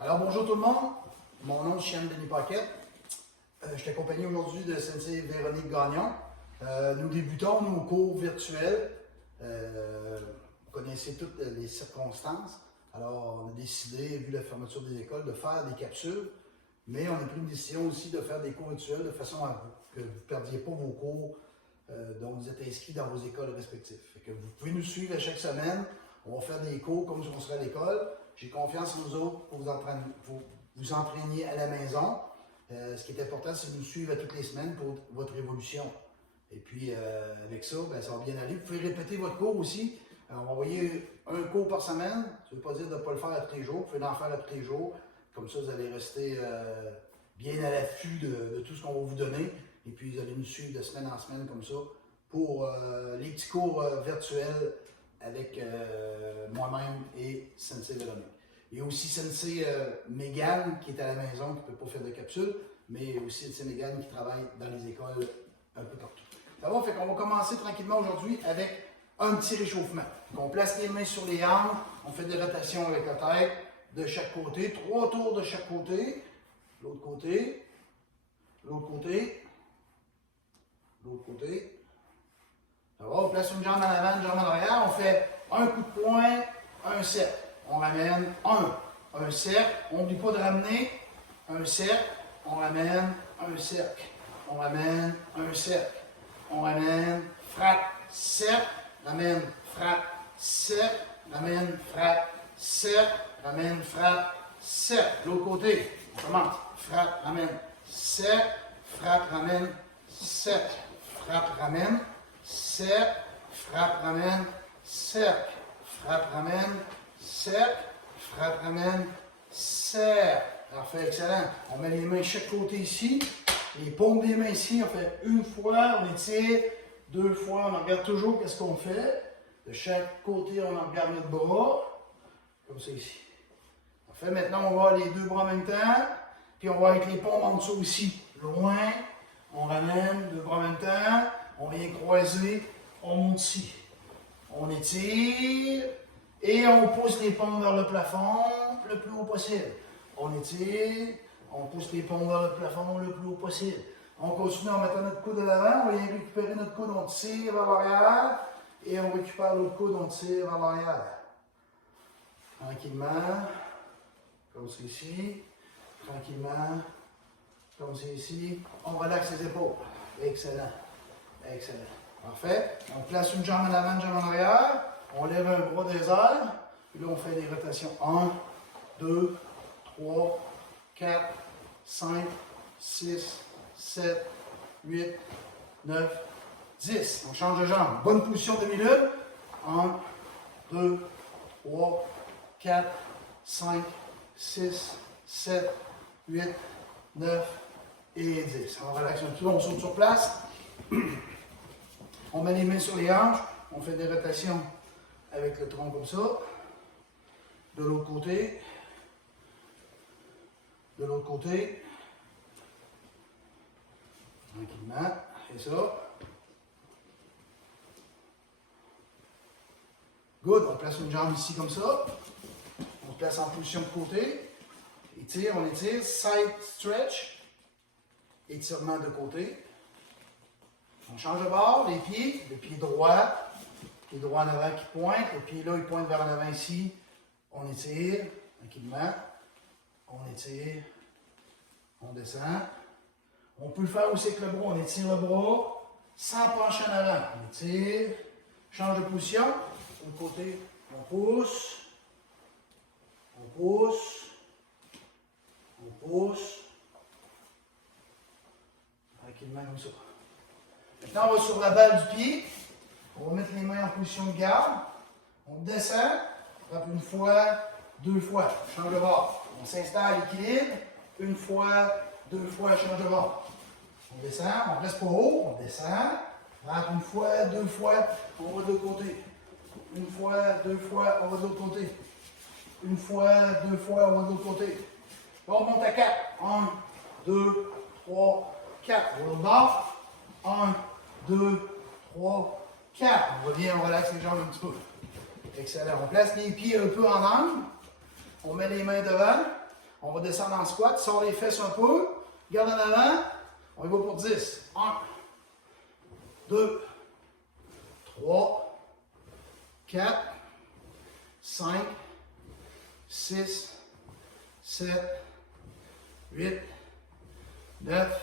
Alors bonjour tout le monde, mon nom est Chienne Denis Paquette. Je suis accompagné aujourd'hui de Sensei Véronique Gagnon. Nous débutons nos cours virtuels. Vous connaissez toutes les circonstances. Alors on a décidé, vu la fermeture des écoles, de faire des capsules. Mais on a pris une décision aussi de faire des cours virtuels de façon à que vous ne perdiez pas vos cours dont vous êtes inscrits dans vos écoles respectives. Fait que vous pouvez nous suivre à chaque semaine. On va faire des cours comme si on serait à l'école. J'ai confiance en vous autres pour vous entraîner à la maison. Ce qui est important, c'est de nous suivre à toutes les semaines pour votre évolution. Et puis, avec ça, ben, ça va bien aller. Vous pouvez répéter votre cours aussi. On va envoyer un cours par semaine. Ça ne veut pas dire de ne pas le faire à tous les jours. Vous pouvez en faire à tous les jours. Comme ça, vous allez rester bien à l'affût de tout ce qu'on va vous donner. Et puis, vous allez nous suivre de semaine en semaine comme ça pour les petits cours virtuels avec moi-même et Sensei Véronique. Il y a aussi Sensei Mégane qui est à la maison, qui ne peut pas faire de capsule, mais aussi Sensei Mégane qui travaille dans les écoles un peu partout. Ça va, fait qu'on va commencer tranquillement aujourd'hui avec un petit réchauffement. On place les mains sur les hanches, on fait des rotations avec la tête de chaque côté, 3 tours de chaque côté, l'autre côté, l'autre côté, l'autre côté. Ça va, on place une jambe en avant, une jambe en arrière, on fait un coup de poing, un cercle. On ramène un cercle, on n'oublie pas de ramener un cercle, on ramène un cercle, on ramène un cercle, on ramène, frappe, cercle, ramène, frappe, cercle, ramène, frappe, cercle, ramène, frappe, cercle. L'autre côté, on commence, frappe, ramène, cercle, frappe, ramène, cercle, frappe, ramène, cercle, frappe, ramène, cercle, frappe, ramène, cercle, frappe, ramène, cercle. Parfait, excellent. On met les mains de chaque côté ici, les paumes des mains ici, on fait une fois, on étire, 2 fois, on regarde toujours qu'est-ce qu'on fait. De chaque côté, on regarde notre bras, comme ça ici. Parfait, maintenant on va avoir les 2 bras en même temps, puis on va avec les paumes en dessous aussi. Loin, on ramène, 2 bras en même temps, on vient croiser, on monte ici. On étire et on pousse les paumes vers le plafond le plus haut possible. On étire, on pousse les paumes vers le plafond le plus haut possible. On continue en mettant notre coude à l'avant, on vient récupérer notre coude, on tire vers l'arrière et on récupère l'autre coude, on tire vers l'arrière. Tranquillement, comme c'est ici, tranquillement, comme c'est ici. On relaxe les épaules. Excellent. Excellent. Parfait. On place une jambe en avant, une jambe en arrière. On lève un bras des airs. Puis là, on fait des rotations. 1, 2, 3, 4, 5, 6, 7, 8, 9, 10. On change de jambe. Bonne position de minute. 1, 2, 3, 4, 5, 6, 7, 8, 9 et 10. On relaxe un petit peu. On saute sur place. On met les mains sur les hanches, on fait des rotations avec le tronc comme ça. De l'autre côté. De l'autre côté. Tranquillement. Et ça. Good. On place une jambe ici comme ça. On se place en position de côté. Étire, on étire. Side stretch. Étirement de côté. On change de bord, les pieds, le pied droit en avant qui pointe, le pied là il pointe vers l'avant ici, on étire, tranquillement, on étire, on descend. On peut le faire aussi avec le bras, on étire le bras sans pencher en avant, on étire, change de position, de côté, on pousse, on pousse, on pousse, tranquillement comme ça. Maintenant, on va sur la balle du pied. On va mettre les mains en position de garde. On descend. On frappe une fois, 2 fois. Change de bord. On s'installe à l'équilibre. Une fois, 2 fois, change de bord. On descend. On reste pas haut. On descend. Frappe une fois, 2 fois. On va de l'autre côté. Une fois, 2 fois. On va de l'autre côté. Une fois, 2 fois. On va de l'autre côté. Là, on monte à 4. 1, 2, 3, 4. On va au bord. 1, 2, 3, 4. On revient, on relaxe les jambes un petit peu. Excellent. On place les pieds un peu en angle. On met les mains devant. On va descendre en squat, sors les fesses un peu, garde en avant, on y va pour 10. 1, 2, 3, 4, 5, 6, 7, 8, 9,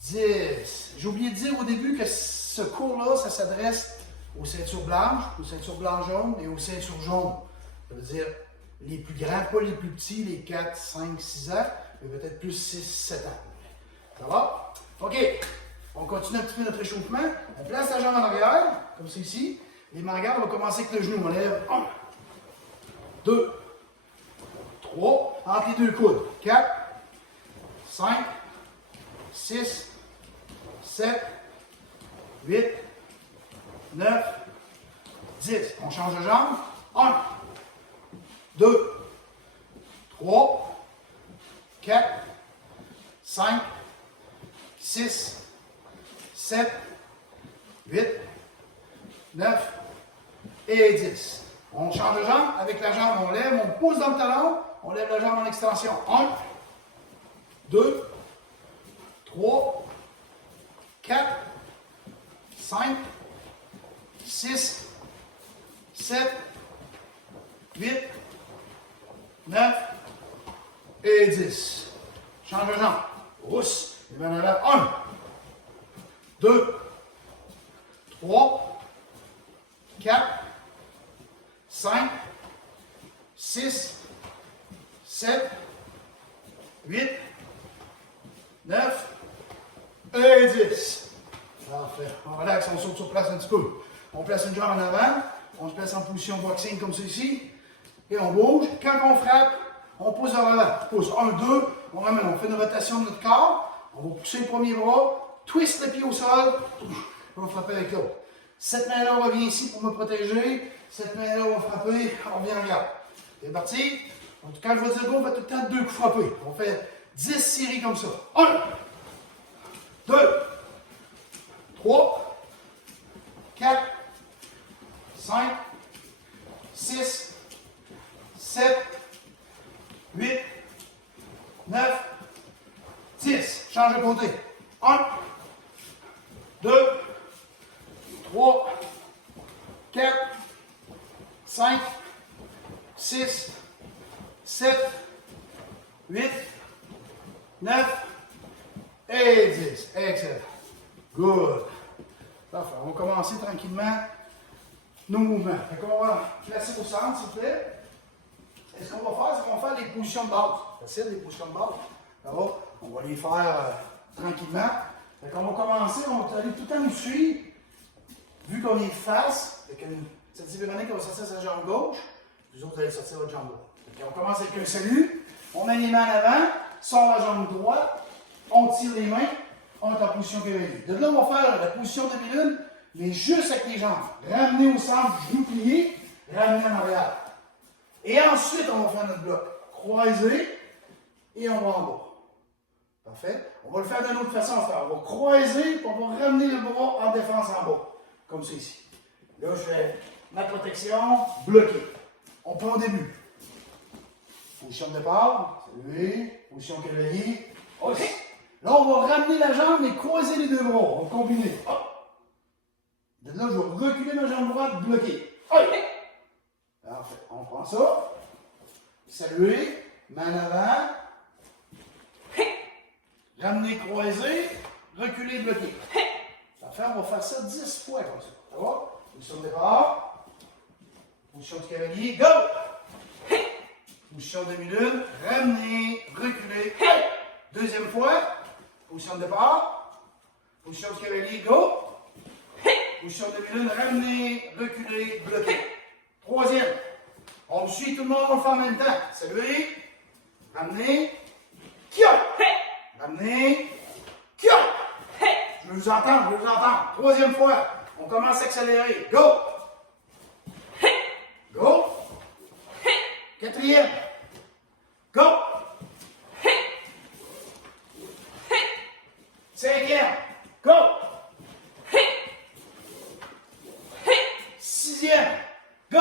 10. J'ai oublié de dire au début que ce cours-là, ça s'adresse aux ceintures blanches, aux ceintures blanches jaunes et aux ceintures jaunes. Ça veut dire les plus grands, pas les plus petits, les 4, 5, 6 ans, mais peut-être plus 6, 7 ans. Ça va? OK. On continue un petit peu notre échauffement. On place la jambe en arrière, comme c'est ici. Les mains en garde, on va commencer avec le genou. On lève 1, 2, 3, entre les deux coudes. 4, 5, 6, 7, 8, 9, 10. On change de jambe. 1, 2, 3, 4, 5, 6, 7, 8, 9 et 10. On change de jambe. Avec la jambe, on lève, on pousse dans le talon, on lève la jambe en extension. 1, 2, 3, 4, 5, 6, 7, 8, 9 et 10. Change de jambe. Pousse. Les mains en avant. 1, 2, 3, 4, 5, 6, 7, 8, 9 et 10. Parfait. On relaxe, on saute sur place un petit peu. On place une jambe en avant, on se place en position boxing comme ceci, et on bouge. Quand on frappe, on pousse vers l'avant. Pousse. 1, 2, on ramène, on fait une rotation de notre corps. On va pousser le premier bras, twist le pied au sol, on va frapper avec l'autre. Cette main-là, on revient ici pour me protéger. Cette main-là, on va frapper, on revient en garde. C'est parti. Donc, quand je vais dire go, on fait tout le temps 2 coups frappés. On fait 10 séries comme ça. 1, 2, 3, 4, 5, 6, 7, 8, 9, 10. Change de côté. 1, 2, 3, 4, 5, 6, 7, 8, 9 et 10. Excellent. Good. Parfait. On va commencer tranquillement nos mouvements. On va placer au centre, s'il vous plaît. Et ce qu'on va faire, c'est qu'on va faire les positions de base. Facile, les positions de base. Ça va? On va les faire tranquillement. On va commencer, on va aller tout le temps nous suivre. Vu qu'on est face, cette Véronique va sortir sa jambe gauche, vous autres allez sortir votre jambe droite. On commence avec un salut, on met les mains en avant, sort la jambe droite, on tire les mains, on est en position cavalier. De là, on va faire la position de demi-lune, mais juste avec les jambes. Ramener au centre, genoux pliés, ramener en arrière. Et ensuite, on va faire notre bloc. Croiser et on va en bas. Parfait? On va le faire d'une autre façon. On va croiser et on va ramener le bras en défense en bas. Comme c'est ici. Là, je fais ma protection, bloqué. On prend au début. Position de départ, salut, position cavalier. OK. Là, on va ramener la jambe et croiser les deux bras. On va combiner. Hop. De là, je vais reculer ma jambe droite, bloquée. OK. Parfait. On prend ça. Saluer, main en avant. Ramener, croiser, reculer, bloquer. Parfait, on va faire ça 10 fois comme ça. Ça va? Position de départ. Position du cavalier. Go! Position de demi-lune. Ramener, reculer. Deuxième fois. Position de départ. Position du cavalier. Go! Position de demi-lune. Ramener, reculer, bloquer. Troisième. On suit tout le monde, on le fait en même temps. Saluer. Ramener. Kyo! Ramener. Kyo! Je veux vous entendre, je veux vous entendre. Troisième fois. On commence à accélérer. Go! Go! Quatrième. Go! Cinquième. Go! Sixième. Go!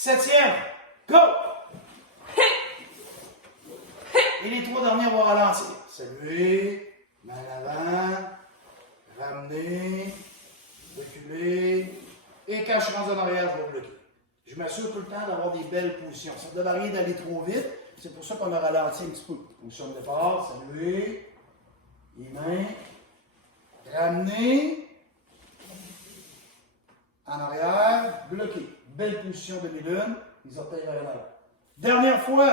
7e. Go! Et les 3 derniers, on va ralentir. Saluer, main en avant, ramener, reculer. Et quand je suis rendu en arrière, je vais bloquer. Je m'assure tout le temps d'avoir des belles positions. Ça ne donne rien d'aller trop vite. C'est pour ça qu'on a ralenti un petit peu. Position de départ, saluer, les mains, ramener, en arrière, bloquer. Belle position demi-lune, les orteils vers l'arrière. Dernière fois,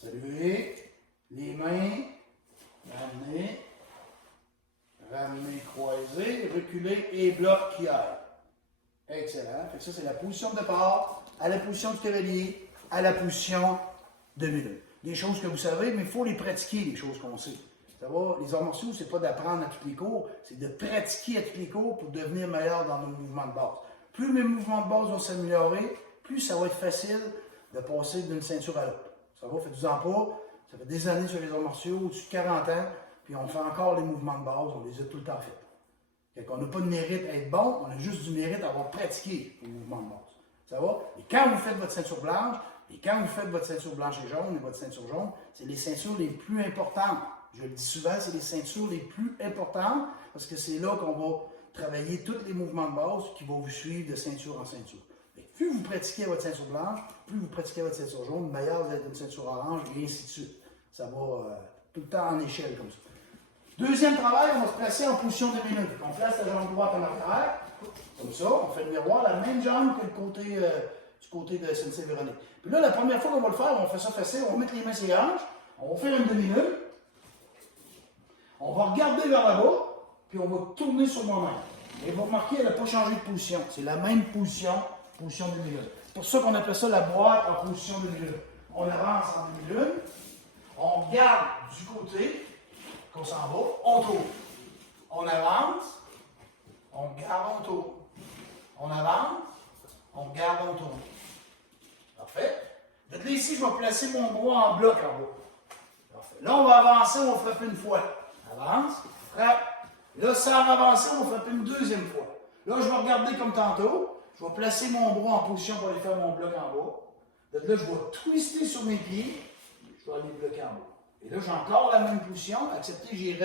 saluer, les mains, ramener, ramener, croiser, reculer et bloc qui aille. Excellent. Fait que ça, c'est la position de départ, à la position du cavalier, à la position demi-lune. Des choses que vous savez, mais il faut les pratiquer, les choses qu'on sait. Ça va? Les arts martiaux, c'est pas d'apprendre à tous les cours, c'est de pratiquer à tous les cours pour devenir meilleur dans nos mouvements de base. Plus mes mouvements de base vont s'améliorer, plus ça va être facile de passer d'une ceinture à l'autre. Ça va? Faites-vous-en pas. Ça fait des années sur les arts martiaux, au-dessus de 40 ans, puis on fait encore les mouvements de base, on les a tout le temps faits. On n'a pas de mérite à être bon, on a juste du mérite à avoir pratiqué les mouvements de base. Ça va? Et quand vous faites votre ceinture blanche, et quand vous faites votre ceinture blanche et jaune et votre ceinture jaune, c'est les ceintures les plus importantes. Je le dis souvent, c'est les ceintures les plus importantes parce que c'est là qu'on va travailler tous les mouvements de base qui vont vous suivre de ceinture en ceinture. Et plus vous pratiquez votre ceinture blanche, plus vous pratiquez votre ceinture jaune, meilleur vous êtes une ceinture orange et ainsi de suite. Ça va tout le temps en échelle comme ça. Deuxième travail, on va se placer en position de minute. On place la jambe droite en arrière, comme ça, on fait le miroir, la même jambe que le côté, du côté de Sensei Véronique. Puis là, la première fois qu'on va le faire, on fait ça facile, on va mettre les mains sur les hanches, on va faire une demi-lune, on va regarder vers là-bas, puis on va tourner sur moi-même. Et vous remarquez, elle n'a pas changé de position. C'est la même position, position demi-lune. C'est pour ça qu'on appelle ça la boîte en position demi-lune. On avance en demi-lune, on regarde du côté, qu'on s'en va, on tourne. On avance, on garde, on tourne. On avance, on garde, on tourne. Parfait. Donc là, ici, je vais placer mon bras en bloc en bas. Parfait. Là, on va avancer, on va frapper une fois. Avance, frappe. Là, sans avancer, on va frapper une deuxième fois. Là, je vais regarder comme tantôt. Je vais placer mon bras en position pour aller faire mon bloc en bas. Donc là, je vais twister sur mes pieds. Je vais aller bloquer en bas. Et là, j'ai encore la même position, excepté j'ai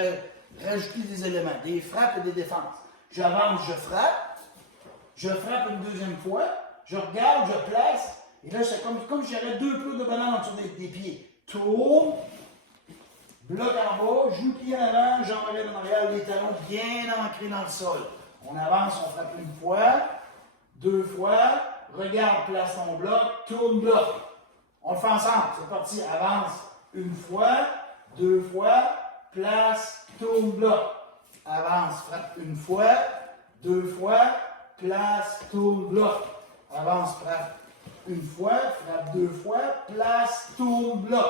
rajouté des éléments, des frappes et des défenses. J'avance, je frappe une deuxième fois, je regarde, je place, et là, c'est comme si j'avais 2 pelours de banane en dessous des pieds. Tourne, bloc en bas, joue pied en avant, jambe en arrière, les talons bien ancrés dans le sol. On avance, on frappe une fois, 2 fois, regarde, place ton bloc, tourne, bloc. On le fait ensemble, c'est parti, avance. Une fois, 2 fois, place, tourne, bloc. Avance, frappe une fois, 2 fois, place, tourne, bloc. Avance, frappe une fois, frappe 2 fois, place, tourne, bloc.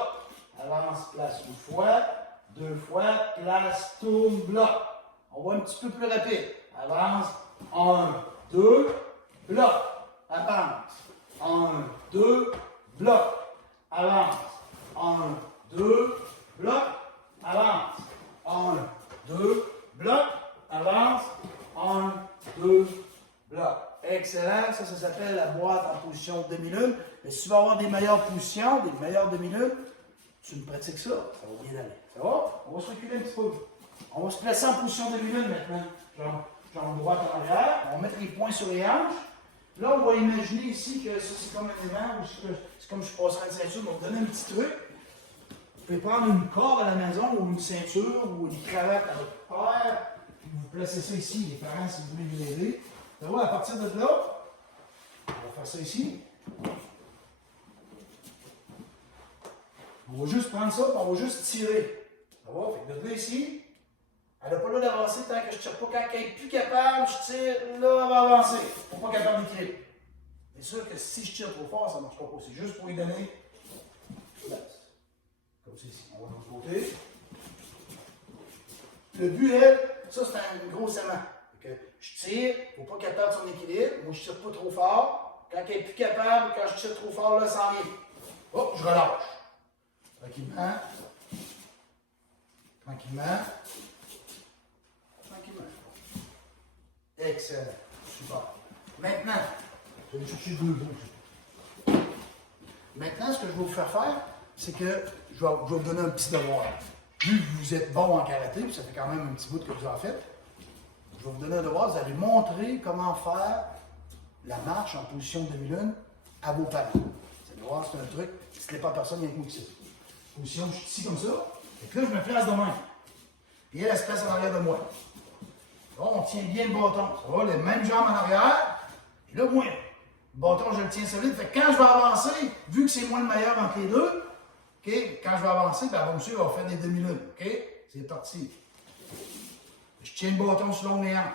Avance, place une fois, 2 fois, place, tourne, bloc. On va un petit peu plus rapide. Avance, 1, 2, bloc. Avance, 1, 2, bloc. Avance, 1, 2, bloc, avance. 1, 2, bloc, avance. 1, 2, bloc. Excellent. Ça s'appelle la boîte en position demi-lune. Mais si tu veux avoir des meilleures positions, des meilleures demi-lunes, tu me pratiques ça. Ça va bien aller. Ça va? On va se reculer un petit peu. On va se placer en position demi-lune maintenant. Jambe droite en arrière. On va mettre les poings sur les hanches. Là, on va imaginer ici que ça, c'est comme un élément, ou c'est comme je passerai une ceinture, on va vous donner un petit truc. Vous pouvez prendre une corde à la maison, ou une ceinture, ou une cravate à votre père, puis vous placez ça ici, les parents, si vous voulez vous aider. Ça va, à partir de là, on va faire ça ici. On va juste prendre ça, puis on va juste tirer. Ça va, fait que de là ici, elle n'a pas le droit d'avancer tant que je ne tire pas. Quand elle n'est plus capable, je tire, là, elle va avancer. Elle n'est pas capable d'équilibrer. C'est sûr que si je tire trop fort, ça ne marchera pas. C'est juste pour lui donner place. Comme ça ici. On va de l'autre côté. Le but, elle, ça c'est un gros aimant. Je tire, il ne faut pas qu'elle perde son équilibre. Moi, je ne tire pas trop fort. Quand elle n'est plus capable, quand je tire trop fort, là, ça en vient. Hop, je relâche. Tranquillement. Tranquillement. Tranquillement. Excellent. Super. Maintenant, je vais chercher 2 bouts. Maintenant, ce que je vais vous faire faire, c'est que je vais vous donner un petit devoir. Vu que vous êtes bon en karaté, puis ça fait quand même un petit bout que vous en faites, je vais vous donner un devoir. Vous allez montrer comment faire la marche en position de demi-lune à vos parents. C'est devoir, c'est un truc. Si ce n'est pas personne, il y a que moi qui sais. Position, je suis ici comme ça. Et puis là, je me place de même. Puis elle se place en arrière de moi. Là, on tient bien le bâton. Ça va, les mêmes jambes en arrière. Et là, moi, le bâton, je le tiens solide. Fait que quand je vais avancer, vu que c'est moi le meilleur entre les deux, okay, quand je vais avancer, ben, bon, monsieur va faire des demi-lunes. Okay? C'est parti. Je tiens le bâton sur l'ongle néant.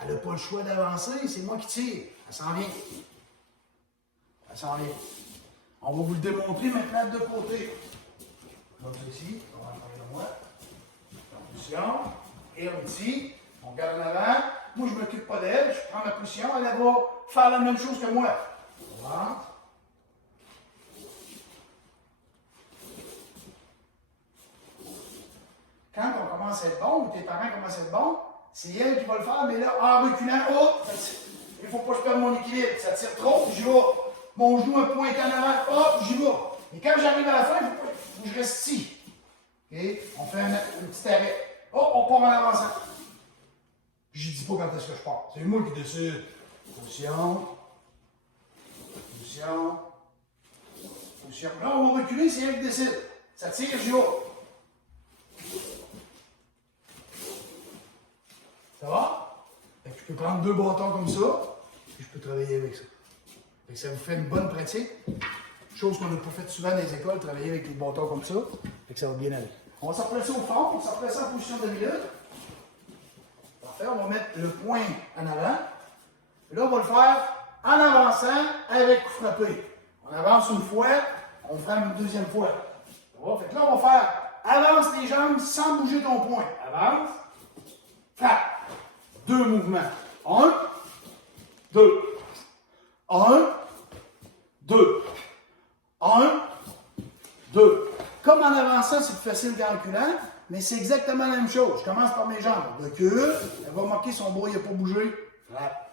Elle n'a pas le choix d'avancer, c'est moi qui tire. Elle s'en vient. Elle s'en vient. On va vous le démontrer maintenant de deux côtés. Donc ici, on va en de moi. En position. Et on ici. On regarde en avant. Moi, je ne m'occupe pas d'elle. Je prends ma position. Elle va faire la même chose que moi. On rentre. Quand on commence à être bon, ou tes parents commencent à être bons, c'est elle qui va le faire, mais là, en reculant, hop, il ne faut pas que je perde mon équilibre. Ça tire trop, j'y vais. Mon genou est pointé en avant, hop, j'y vais. Et quand j'arrive à la fin, il faut que je reste ici. Okay? On fait un petit arrêt. Oh, on part en avançant. Je ne dis pas quand est-ce que je pars. C'est moi qui décide. Position. Position. Position. Là, on va reculer, c'est elle qui décide. Ça tire, j'y vais. Ça va? Fait que je peux prendre deux bâtons comme ça, et je peux travailler avec ça. Fait que ça vous fait une bonne pratique. Chose qu'on n'a pas fait souvent dans les écoles, travailler avec les bâtons comme ça. Fait que ça va bien aller. On va se replacer au fond, on va se replacer en position de milieu. Parfait, on va mettre le poing en avant. Et là, on va le faire en avançant avec coup frappé. On avance une fois, on frappe une deuxième fois. Ça va? Fait que là, on va faire avance les jambes sans bouger ton poing. Avance, frappe. Deux mouvements. Un, deux. Un, deux. Un, deux. Comme en avançant, c'est plus facile qu'en reculant, mais c'est exactement la même chose. Je commence par mes jambes. Recule. Elle va marquer son bras, il n'a pas bougé. Frappe.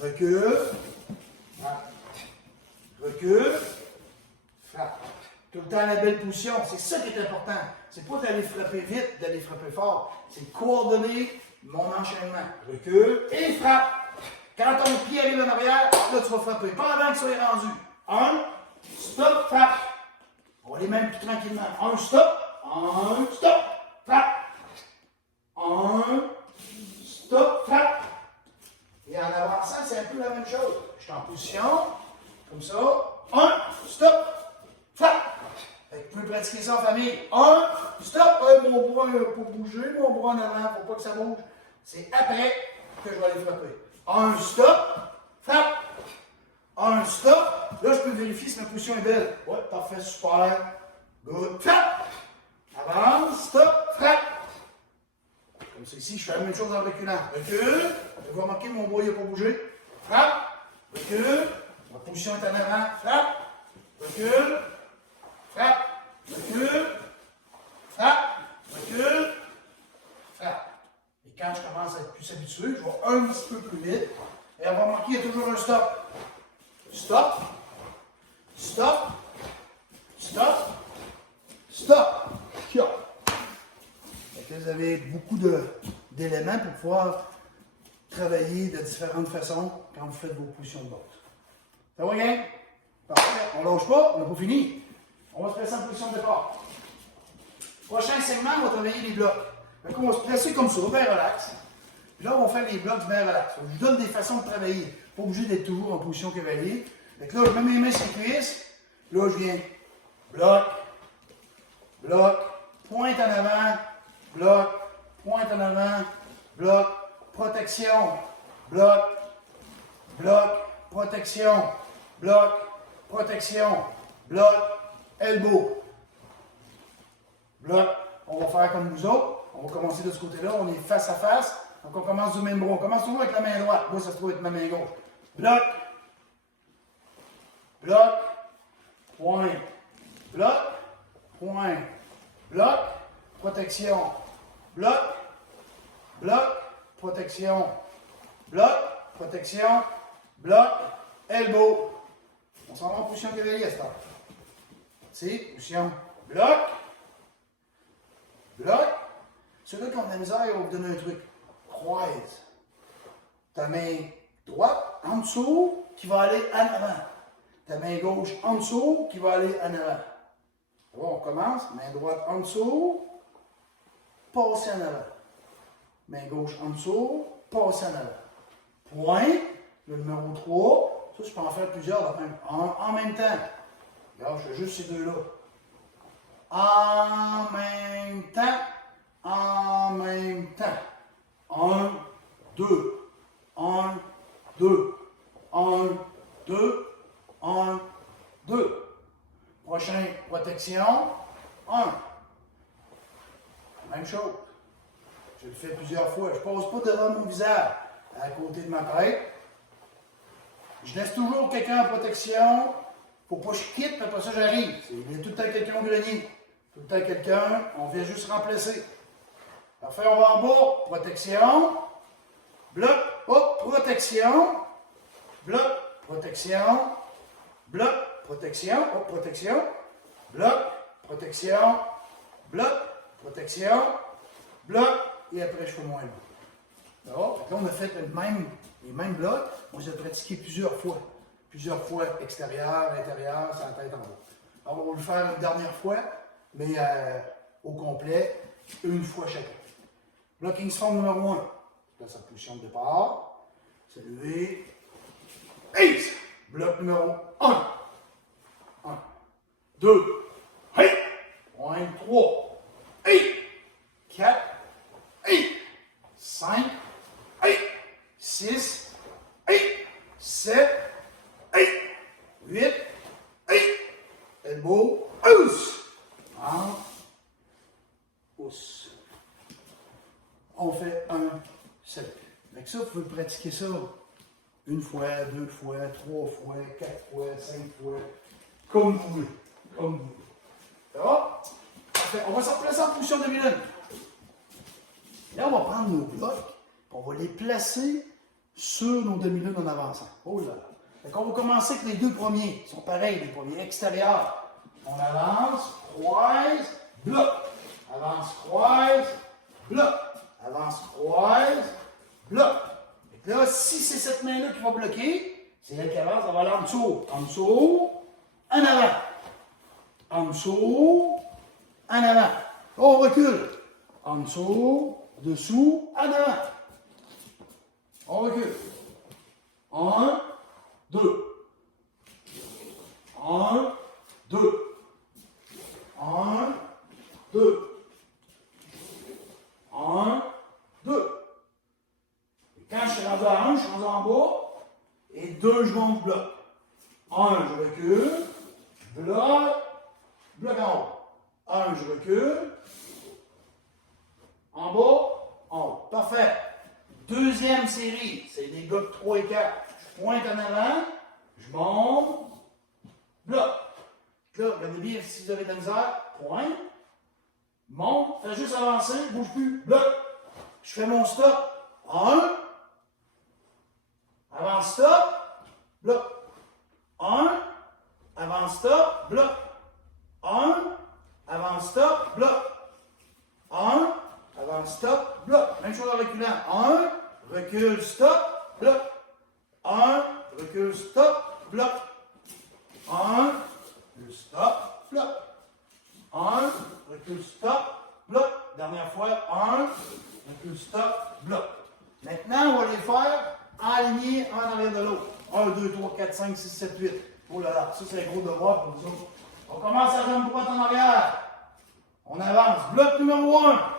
Recule. Frappe. Recule. Frappe. Tout le temps la belle position. C'est ça qui est important. C'est pas d'aller frapper vite, d'aller frapper fort. C'est de coordonner mon enchaînement. Recule et frappe. Quand ton pied arrive en arrière, là tu vas frapper. Pas avant que tu sois rendu. Un, stop, frappe. On va aller même plus tranquillement. Un, stop, frappe. Un, stop, frappe. Et en avançant, c'est un peu la même chose. Je suis en position, comme ça. Un, stop, frappe. Fait que vous pouvez pratiquer ça en famille. Un, stop, mon bras n'a pas bougé, mon bras en avant, il ne faut pas que ça bouge. C'est après que je vais aller frapper. Un, stop, frappe. Un, stop. Là, je peux vérifier si ma position est belle. Ouais, parfait, super. Good. Frappe. Avance, stop, frappe. Comme ça ici, je fais la même chose en reculant. Recule. Je vais remarquer mon bras n'a pas bougé. Frappe. Recule. Ma position est en avant. Frappe. Recule. Frappe. Recule. Frappe. Recule. Frappe. Et quand je commence à être plus habitué, je vais un petit peu plus vite. Et on va remarquer qu'il y a toujours un stop. Stop. Stop. Stop. Stop. Vous avez beaucoup d'éléments pour pouvoir travailler de différentes façons quand vous faites vos positions de boxe. Ça va, gang? Parfait. On ne lâche pas, on n'a pas fini. On va se placer en position de départ. Prochain segment, on va travailler les blocs. Donc, on va se placer comme ça, bien relax. Puis là, on va faire les blocs bien relax. Je vous donne des façons de travailler. Pas obligé d'être toujours en position cavalier. Donc là, je mets mes mains sur les cuisses. Là, je viens. Bloc. Bloc. Pointe en avant. Bloc. Pointe en avant. Bloc. Protection. Bloc. Bloc. Protection. Bloc. Protection. Bloc. Elbow. Bloc. On va faire comme nous autres. On va commencer de ce côté-là. On est face à face. Donc, on commence du même bras. On commence toujours avec la main droite. Moi, ça se trouve être ma main gauche. Bloc. Bloc. Point. Bloc. Point. Bloc. Protection. Bloc. Bloc. Protection. Bloc. Protection. Bloc. Elbow. On s'en va en position d'éveillé à cette heure. C'est position bloc, bloc. Ceux-là qui ont de la misère, ils vont vous donner un truc. Croise. Ta main droite en dessous qui va aller en avant. Ta main gauche en dessous qui va aller en avant. Bon, on commence. Main droite en dessous, passer en avant. Main gauche en dessous, passer en avant. Point, le numéro 3. Ça, je peux en faire plusieurs en même temps. Regarde, je fais juste ces deux-là. En même temps. En même temps. 1, 2. 1, 2. 1, 2. 1, 2. Prochain, protection. 1. Même chose. Je le fais plusieurs fois. Je ne passe pas devant mon visage, à côté de ma tête. Je laisse toujours quelqu'un en protection. Il ne faut pas que je quitte, puis après ça, j'arrive. Il y a tout le temps quelqu'un au grenier. Tout le temps quelqu'un, on vient juste remplacer. Parfait, on va en bas. Protection. Bloc. Hop, protection. Bloc. Protection. Bloc. Protection. Hop, protection. Bloc. Protection. Bloc. Protection. Bloc. Et après, je fais moins bas. Là, on a fait les mêmes blocs. On les a pratiqués plusieurs fois. Plusieurs fois, extérieur, intérieur, sur la tête en bas. Alors, on va le faire une dernière fois, mais au complet, une fois chacun. Blocking strong numéro 1. Là, sa position de départ. C'est levé. Ace. Bloc numéro 1. 1. 2. Hey. Point 3. Hey. 4. Hey. 5. Hey. 6. Hey. 7. Hey. 8. Hey. Elbow. Pouce. En pouce. On fait un cercle. Avec ça, vous pouvez pratiquer ça une fois, deux fois, trois fois, 4 fois, 5 fois, comme vous voulez. Comme vous voulez. Ça va? Parfait. On va se replacer en position de Milan. Là, on va prendre nos blocs, on va les placer sur nos demi-lunes en avançant. Oh là là. Fait qu'on va commencer avec les deux premiers. Ils sont pareils, les premiers extérieurs. On avance, croise, bloc. Avance, croise, bloc. Avance, croise, bloc. Et là, si c'est cette main-là qui va bloquer, c'est elle qui avance, on va aller en dessous. En dessous, en avant. En dessous, en avant. On recule. En dessous, dessous, en avant. On recule. 1, 2. 1, 2. 1, 2. 1, 2. Et quand je suis rendu à 1, je suis rendu en bas. Et 2, je monte bloc. 1, je recule. Bloc. Bloc en haut. 1, je recule. En bas, en haut. Parfait. Deuxième série, c'est des blocs 3 et 4. Je pointe en avant, je monte, bloc. Là, regardez bien si vous avez de la misère, pointe, monte, fais juste avancer, bouge plus, bloc. Je fais mon stop. 1, avance stop, bloc. 1, avance stop, bloc. 1, avance stop, bloc. 1, avance, stop, bloc. Même chose en reculant. 1, recule, stop, bloc. 1, recule, stop, bloc. 1, recule, stop, bloc. 1, recule, stop, bloc. Dernière fois, 1, recule, stop, bloc. Maintenant, on va les faire alignés en arrière de l'autre. 1, 2, 3, 4, 5, 6, 7, 8. Oh là là, ça c'est un gros devoir pour nous autres. On commence à jambe droite en arrière. On avance. Bloc numéro 1.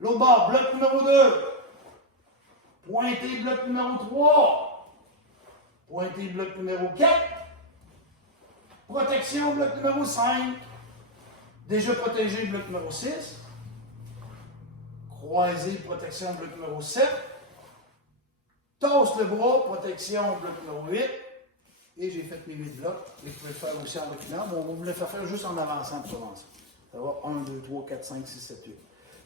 L'autre bord, bloc numéro 2. Pointé, bloc numéro 3. Pointé, bloc numéro 4. Protection, bloc numéro 5. Déjà protégé, bloc numéro 6. Croisé, protection, bloc numéro 7. Tasse le bras, protection, bloc numéro 8. Et j'ai fait mes 8 blocs. Et je peux le faire aussi en reculant. Bon, on va vous le faire juste en avançant pour commencer. Ça va 1, 2, 3, 4, 5, 6, 7, 8.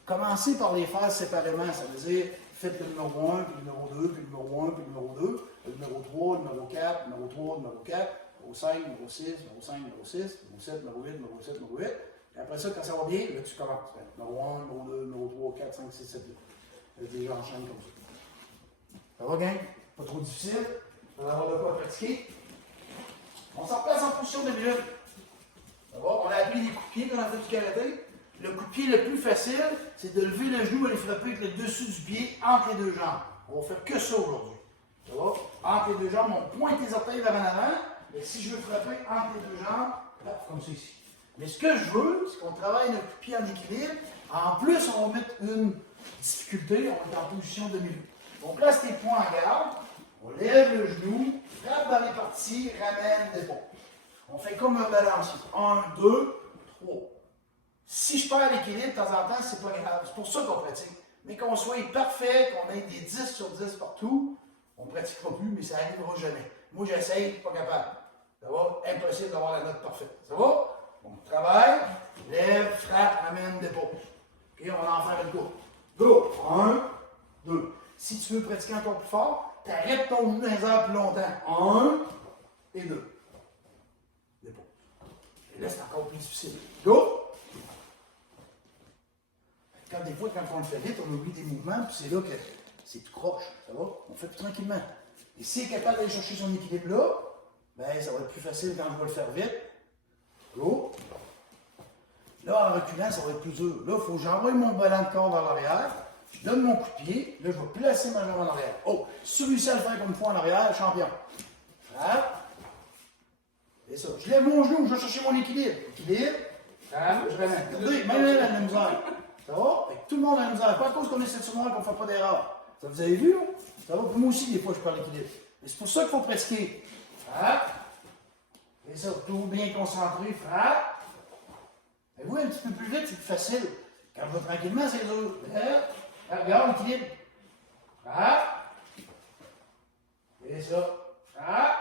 Commencez par les faire séparément. Ça veut dire, faites le numéro 1, puis le numéro 2, puis le numéro 1, puis le numéro 2. le numéro 3, le numéro 4, le numéro 3, le numéro 4, numéro 5, numéro 6, numéro 5, numéro 6, numéro 7, numéro 8, numéro 7, numéro 8. Et après ça, quand ça va bien, là, tu commences. Numéro 1, numéro 2, numéro 3, 4, 5, 6, 7, 8. Les gens enchaînent comme ça. Ça va, gang? Pas trop difficile. On va avoir de quoi pratiquer. On s'en place en position de minute. Ça va? On a appris les coups de pied quand on a fait du karaté. Le coup de pied le plus facile, c'est de lever le genou et les frapper avec le dessus du pied entre les deux jambes. On va faire que ça aujourd'hui. Ça va? Entre les deux jambes, on pointe les orteils vers en avant. Et si je veux frapper entre les deux jambes, hop, comme ça ici. Mais ce que je veux, c'est qu'on travaille notre coup de pied en équilibre. En plus, on va mettre une difficulté, on est en position de milieu. On place tes poings en garde, on lève le genou, frappe dans les parties, ramène l'épaule. On fait comme un balancier. 1, 2, 3. Si je perds l'équilibre de temps en temps, c'est pas grave. C'est pour ça qu'on pratique. Mais qu'on soit parfait, qu'on ait des 10 sur 10 partout, on ne pratiquera plus, mais ça n'arrivera jamais. Moi, j'essaye, pas capable. Ça va? Impossible d'avoir la note parfaite. Ça va? On travaille, lève, frappe, ramène, dépose. OK, on va en faire une courbe. Go! 1, 2. Si tu veux pratiquer encore plus fort, tu arrêtes ton genou dans les airs plus longtemps. 1 et 2. Dépose. Et là, c'est encore plus difficile. Go! Quand des fois, quand on le fait vite, on oublie des mouvements, puis c'est là que c'est tout croche. Ça va? On fait plus tranquillement. Et s'il est capable d'aller chercher son équilibre là, ben, ça va être plus facile quand on va le faire vite. Go! Là, en reculant, ça va être plus dur. Là, il faut que j'envoie mon ballon de corps dans l'arrière. Je donne mon coup de pied. Là, je vais placer ma jambe en arrière. Oh! Si tu réussis à le faire comme il faut en arrière, champion. Frappe. Et ça. Je lève mon genou, je vais chercher mon équilibre. Équilibre. Frappe. Je ramène. Regardez, même elle a la misère. Ça va? Tout le monde a la misère. Pas à cause qu'on est cette souvent qu'on ne fait pas d'erreur. Ça vous avez vu, là? Ça va? Pour moi aussi, des fois, je perds l'équilibre. Et c'est pour ça qu'il faut pratiquer. Frappe. Et ça, tout bien concentré. Frappe. Et vous, un petit peu plus vite, c'est plus facile. Quand je vais tranquillement, c'est dur. Regarde l'équilibre. Frappe. Et ça. Frappe.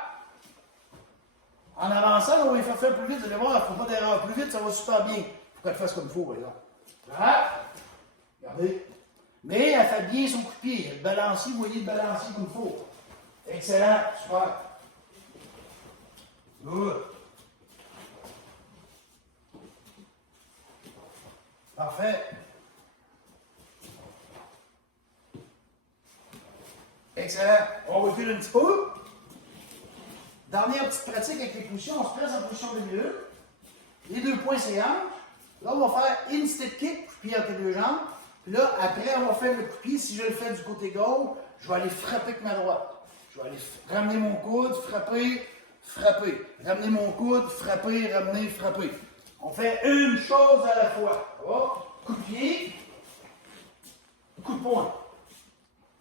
En avançant, on va les faire faire plus vite. Vous allez voir, il ne faut pas d'erreur. Plus vite, ça va super bien. Il faut qu'elle le fasse comme il faut, par exemple. Frappe. Regardez. Mais elle fait bien son coup de pied. Le balancier, vous voyez le balancier comme il faut. Excellent. Super. Good. Parfait. Excellent. On recule un petit peu. Dernière petite pratique avec les positions. On se place en position de milieu. Les deux points séances. Là, on va faire instant kick, coup de pied entre les deux jambes. Puis là, après, on va faire le coup de pied. Si je le fais du côté gauche, je vais aller frapper avec ma droite. Je vais aller ramener mon coude, frapper, frapper. Ramener mon coude, frapper, ramener, frapper. On fait une chose à la fois. Ça va? Coup de pied, coup de poing.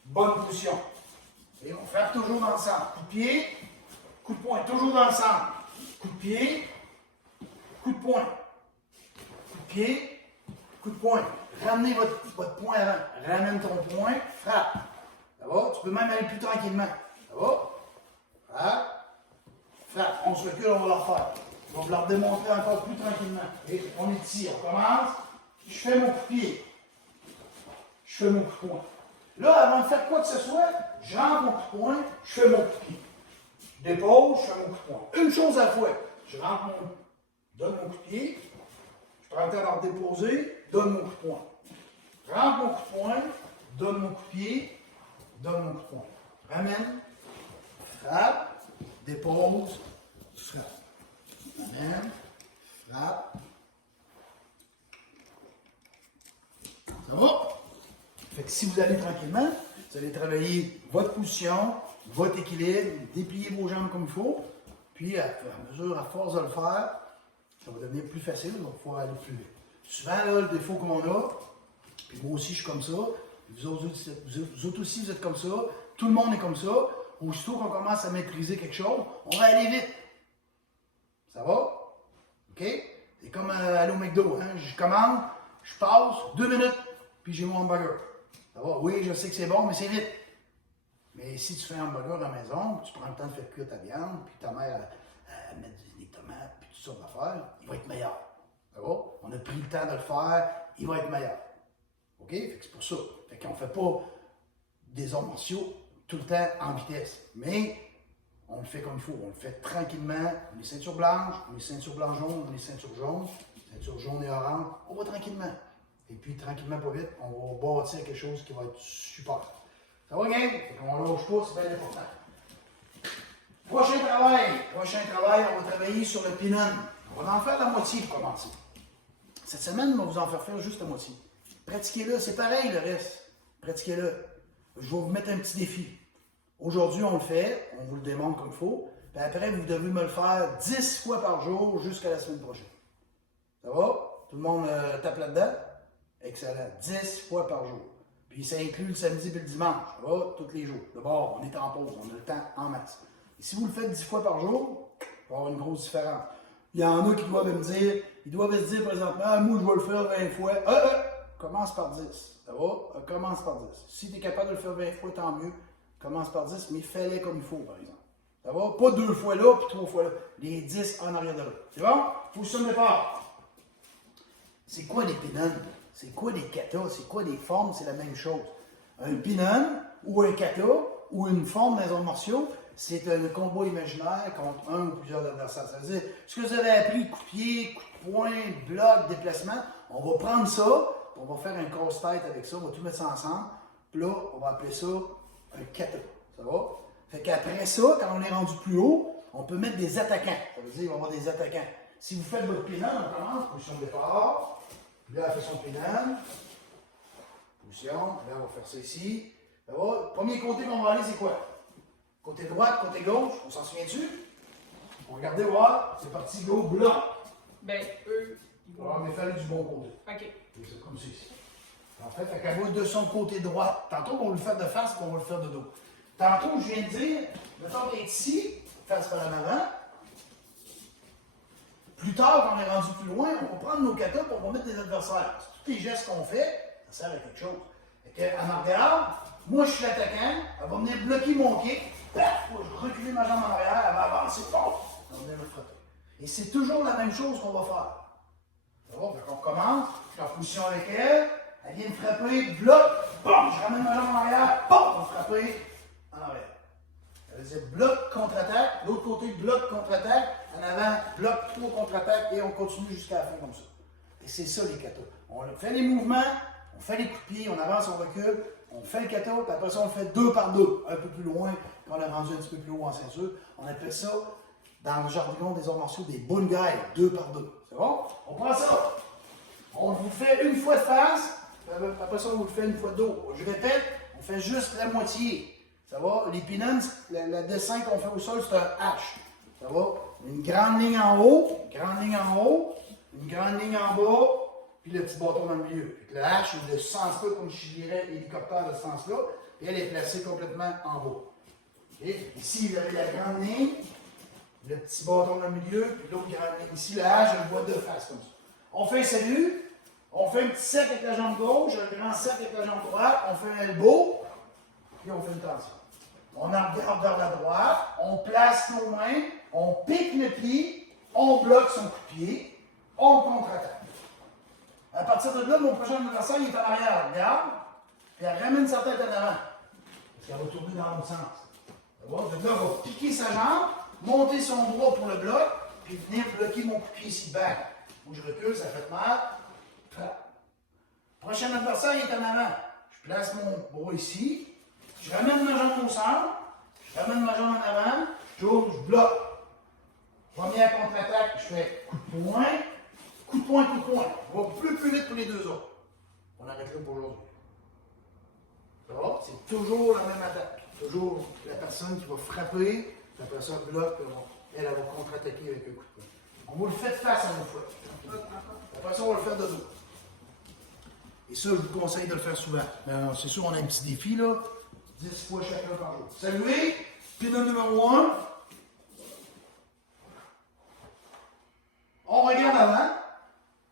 Bonne position. Et on frappe toujours dans le centre. Coup de pied, coup de poing, toujours dans le centre. Coup de pied, coup de poing. Coup de pied, coup de poing. Ramenez votre poing avant. Ramène ton poing, frappe. Ça va? Tu peux même aller plus tranquillement. Ça va? Frappe. Frappe. On se recule, on va la refaire. On va vous la redémontrer encore plus tranquillement. Et on est ici, on commence. Je fais mon coup de pied. Je fais mon coup de poing. Là, avant de faire quoi que ce soit, je rentre mon coup de poing, je fais mon coup de pied. Je dépose, je fais mon coup de poing. Une chose à la fois. Je rentre donne mon coup de pied. Je prends le temps d'en déposer, donne mon coup de poing. Je rentre mon coup de poing, donne mon coup de pied, donne mon coup de poing. Ramène, frappe, dépose, frappe. Ramène, frappe. Ça va? Fait que si vous allez tranquillement, vous allez travailler votre position, votre équilibre, déplier vos jambes comme il faut, puis à mesure, à force de le faire, ça va devenir plus facile, il va pouvoir aller plus vite. Souvent, là, le défaut qu'on a, puis moi aussi je suis comme ça, vous autres aussi vous êtes comme ça, tout le monde est comme ça, aussitôt qu'on commence à maîtriser quelque chose, on va aller vite. Ça va? OK? C'est comme aller au McDo, hein? Je commande, je passe 2 minutes, puis j'ai mon hamburger. Ça va? Oui, je sais que c'est bon, mais c'est vite. Mais si tu fais un hamburger à la maison, tu prends le temps de faire cuire ta viande, puis ta mère elle met des tomates, puis toutes sortes d'affaires, il va être meilleur. Ça va? On a pris le temps de le faire, il va être meilleur. OK? Fait que c'est pour ça. Fait qu'on ne fait pas des arts martiaux tout le temps en vitesse. Mais on le fait comme il faut. On le fait tranquillement. On est ceinture blanche, on est ceinture blanc jaune, on est ceinture jaune et orange. On va tranquillement. Et puis, tranquillement, pas vite, on va bâtir quelque chose qui va être super. Ça va, gang? On ne lâche pas, c'est bien important. Prochain travail, on va travailler sur le pin-on. On va en faire la moitié pour commencer. Cette semaine, on va vous en faire juste la moitié. Pratiquez-le, c'est pareil le reste. Pratiquez-le. Je vais vous mettre un petit défi. Aujourd'hui, on le fait, on vous le démontre comme il faut. Puis après, vous devez me le faire 10 fois par jour jusqu'à la semaine prochaine. Ça va? Tout le monde tape là-dedans? Excellent. 10 fois par jour. Puis ça inclut le samedi et le dimanche. Ça va? Tous les jours. D'abord, on est en pause, on a le temps en masse. Et si vous le faites 10 fois par jour, il va y avoir une grosse différence. Il y en a qui doivent me dire, ils doivent se dire présentement, ah, moi je vais le faire 20 fois. Commence par 10. Ça va? Commence par 10. Si tu es capable de le faire 20 fois, tant mieux. Commence par 10, mais fais-les comme il faut, par exemple. Ça va? Pas 2 fois là, puis 3 fois là. Les 10 en arrière de là. C'est bon? Position de départ. C'est quoi des pin-on? C'est quoi des katas? C'est quoi des formes? C'est la même chose. Un pin-on ou un kata ou une forme dans les arts martiaux, c'est un combat imaginaire contre un ou plusieurs adversaires. Ça veut dire, ce que vous avez appris, coup de pied, coup de poing, bloc, déplacement, on va prendre ça, on va faire un casse-tête avec ça, on va tout mettre ça ensemble, puis là, on va appeler ça un kata. Ça va? Fait qu'après ça, quand on est rendu plus haut, on peut mettre des attaquants. Ça veut dire qu'il va y avoir des attaquants. Si vous faites votre pin-on, on commence, position de départ. Puis là, elle fait son pin-on. Position. Là, on va faire ça ici. Ça va? Premier côté qu'on va aller, c'est quoi? Côté droite, côté gauche, on s'en souvient-tu? On va regarder, voir. C'est parti, go, blanc. Ben, eux, ils vont. On va faire du bon côté. OK. C'est comme ça ici. En fait, elle va de son côté droit. Tantôt, on va le faire de face, puis on va le faire de dos. Tantôt, je viens de dire, mettons qu'elle est ici, face par en avant. Plus tard, quand on est rendu plus loin, on va prendre nos katas et on va mettre des adversaires. Tous les gestes qu'on fait, ça sert à quelque chose. Elle me regarde, moi je suis l'attaquant, elle va venir bloquer mon kick, paf, je vais reculer ma jambe en arrière, elle va avancer, paf, elle va venir me frapper. Et c'est toujours la même chose qu'on va faire. Ça va? On commence, je suis en position avec elle, elle vient me frapper, bloc, bam, je ramène ma jambe en arrière, bam, on va frapper en arrière. Elle veut dire bloc, contre-attaque, l'autre côté, bloc, contre-attaque, en avant, bloc, trois contre-attaque, et on continue jusqu'à la fin comme ça. Et c'est ça les katas. On fait les mouvements, on fait les coups de pied, on avance, on recule, on fait le kata, puis après ça, on le fait 2 par 2, un peu plus loin, quand on est rendu un petit peu plus haut en ceinture. On appelle ça, dans le jargon des arts martiaux, des bungai, 2 par 2. C'est bon? On prend ça. On vous fait une fois de face, après ça, on vous le fait une fois de dos. Je répète, on fait juste la moitié. Ça va? Les pin-on, le dessin qu'on fait au sol, c'est un H. Ça va? Une grande ligne en haut, une grande ligne en haut, une grande ligne en bas, puis le petit bâton dans le milieu. Le H, de ce sens-là, comme je dirais hélicoptère de ce sens-là, et elle est placée complètement en bas. Okay? Ici, vous avez la grande ligne, le petit bâton dans le milieu, puis l'autre grande ligne. Ici, le H, je le vois de face comme ça. On fait un salut, on fait un petit cercle avec la jambe gauche, un grand cercle avec la jambe droite, on fait un elbow, puis on fait une tension. On en regarde vers la droite, on place nos mains, on pique le pied, on bloque son coup de pied, on contre-attaque. À partir de là, mon prochain adversaire, il est en arrière, elle regarde, puis elle ramène sa tête en avant. Parce qu'elle va tourner dans l'autre sens. Donc là, elle va piquer sa jambe, monter son bras pour le bloc, puis venir bloquer mon coup de pied ici, bang. Moi, je recule, ça fait mal. Prochain adversaire, il est en avant. Je place mon bras ici. Je ramène ma jambe au centre, je ramène ma jambe en avant, j'ouvre, je bloque. Première contre-attaque, je fais coup de poing, coup de poing, coup de poing. On va plus vite pour les deux autres. On arrête là pour aujourd'hui. Ça va? C'est toujours la même attaque. Toujours la personne qui va frapper, puis après ça, bloque, elle va contre-attaquer avec un coup de poing. On vous le fait de face à une fois. Après ça, on va le faire de dos. Et ça, je vous conseille de le faire souvent. C'est sûr, on a un petit défi, là. 10 fois chacun par jour. Saluez, pin-on numéro 1. On regarde avant,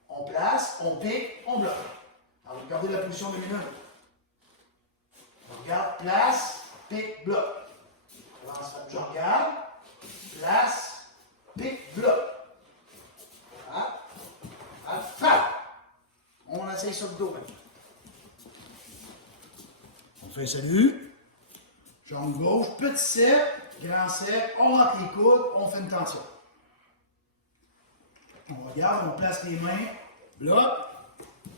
on place, on pique, on bloque. Alors, regardez la position de minute. On regarde, place, pique, bloque. Je regarde, place, pique, bloque. On essaye sur le dos maintenant. On fait un salut. Jambe gauche, petit sec, grand sec, on rentre les coudes, on fait une tension. On regarde, on place les mains, bloc,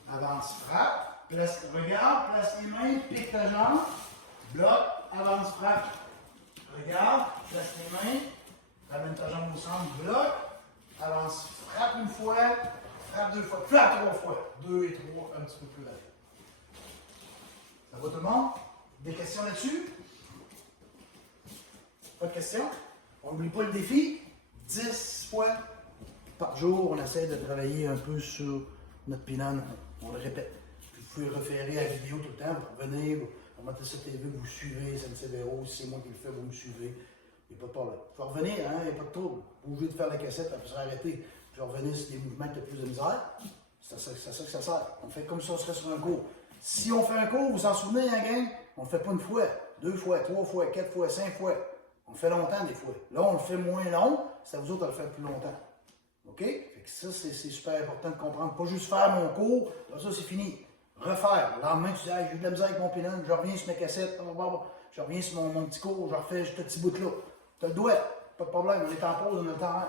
avance, frappe, regarde, place les mains, pique ta jambe, bloc, avance, frappe, regarde, place les mains, ramène ta jambe au centre, bloc, avance, frappe une fois, frappe deux fois, frappe trois fois, 2 et 3, un petit peu plus rapide. Ça va tout le monde? Des questions là-dessus? Pas de questions? On n'oublie pas le défi, 10 fois par jour, on essaie de travailler un peu sur notre pinane, on le répète. Puis vous pouvez référer à la vidéo tout le temps, vous revenez, vous mettez ça TV, vous suivez, Sensei Véro, si c'est moi qui le fais, vous me suivez, il n'y a pas de problème. Vous pouvez revenir, hein, il n'y a pas de trouble. Vous pouvez de faire la cassette, après ça arrêter, puis revenir sur des mouvements qui ont plus de misère. C'est à ça que ça sert. On fait comme si on serait sur un cours. Si on fait un cours, vous vous en souvenez, hein, gang? On ne le fait pas une fois, 2 fois, 3 fois, 4 fois, 5 fois. On le fait longtemps des fois. Là, on le fait moins long, c'est à vous autres à le faire plus longtemps. OK? Fait que ça, c'est super important de comprendre. Pas juste faire mon cours, là, ça, c'est fini. Refaire. Le lendemain, tu dis, hey, j'ai eu de la misère avec mon pinane, je reviens sur mes cassettes, je reviens sur mon petit cours, je refais ce petit bout-là. Tu as le doigt, pas de problème, on est en pause, on a le temps.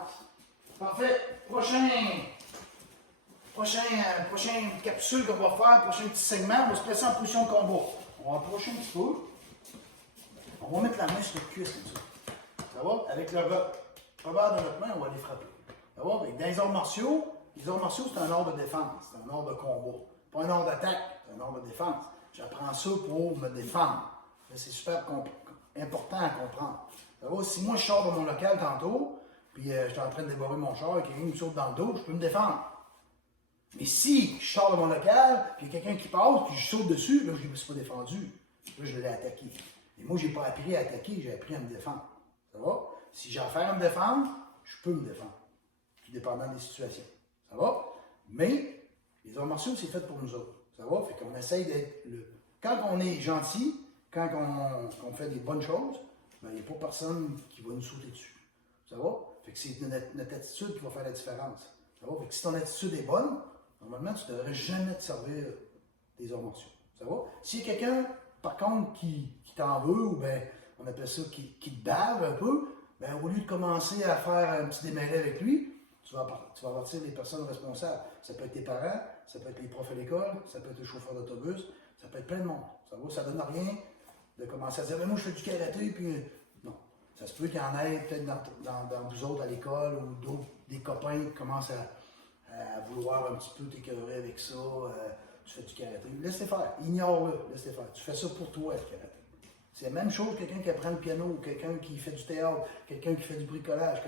Parfait. Prochaine capsule qu'on va faire, prochain petit segment, on va se placer en position de combat. On va approcher un petit peu. On va mettre la main sur notre cuisse comme ça. Ça va? Avec le revers de notre main, on va les frapper. Ça va? Dans les arts martiaux, c'est un art de défense, c'est un art de combat. Pas un art d'attaque, c'est un art de défense. J'apprends ça pour me défendre. C'est super important à comprendre. Ça va? Si moi je sors de mon local tantôt, puis je suis en train de débarrer mon char et quelqu'un me saute dans le dos, je peux me défendre. Mais si je sors de mon local, puis il y a quelqu'un qui passe, puis je saute dessus, là, je ne me suis pas défendu. Là, je l'ai attaqué. Et moi, je n'ai pas appris à attaquer, j'ai appris à me défendre. Ça va? Si j'ai affaire à me défendre, je peux me défendre. Tout dépendant des situations. Ça va? Mais les arts martiaux, c'est fait pour nous autres. Ça va? Fait qu'on essaye d'être le. Quand on est gentil, quand on fait des bonnes choses, ben, il n'y a pas personne qui va nous sauter dessus. Ça va? Fait que c'est notre attitude qui va faire la différence. Ça va? Fait que si ton attitude est bonne, normalement, tu ne devrais jamais te servir des arts martiaux. Ça va? S'il y a quelqu'un, par contre, qui t'en veut, ou bien on appelle ça qui te bave un peu, ben, au lieu de commencer à faire un petit démêlé avec lui, tu vas avertir les personnes responsables. Ça peut être tes parents, ça peut être les profs à l'école, ça peut être le chauffeur d'autobus, ça peut être plein de monde. Ça va? Ça ne donne rien de commencer à dire, moi je fais du karaté, puis non. Ça se peut qu'il y en ait peut-être dans vous autres à l'école, ou d'autres, des copains qui commencent à vouloir un petit peu t'écœurer avec ça. Tu fais du karaté. Laisse-les faire. Ignore-le. Laisse-les faire. Tu fais ça pour toi, le karaté. C'est la même chose que quelqu'un qui apprend le piano, quelqu'un qui fait du théâtre, quelqu'un qui fait du bricolage,